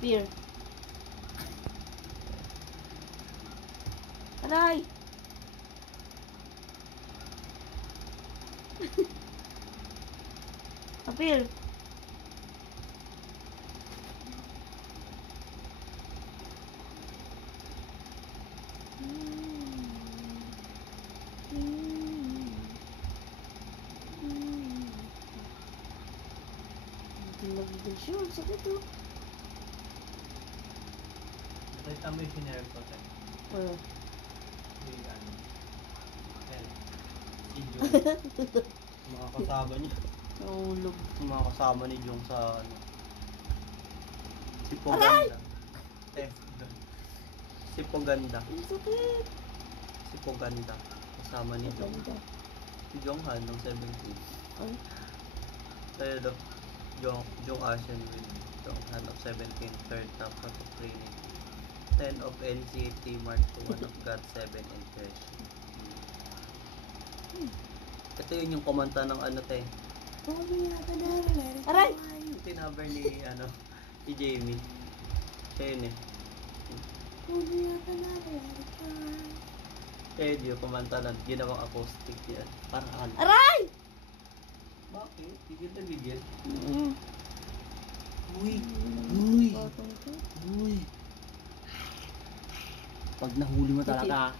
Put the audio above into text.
Beer. Aray! Appear. Hindi magiging sure. Sakit to. Nakita mo yung sinare ko tayo. Yung ano. Video. Mga kasama niya. Nahulog. Mga kasama ni Jong sa ano. Si Poganda. Si Poganda. Ang sakit. Si Poganda. Kasama ni Jong. Ganda. Si Jong Han ng 17. Ay. Tayo Jong Asian with Jong Han of 17. Third top of training. 10 of NCT Mark 1 of God 7 and Crash. Ito yun yung kumanta ng ano te. Aray! Tinaber ni ano, si Jamie. Siya yun eh. Siya yun yung kumanta lang. Ginawang acoustic yan. Parang Aray! bakit? Bigyan na bigyan. Uy! Uy! Pag nahuli mo talaga.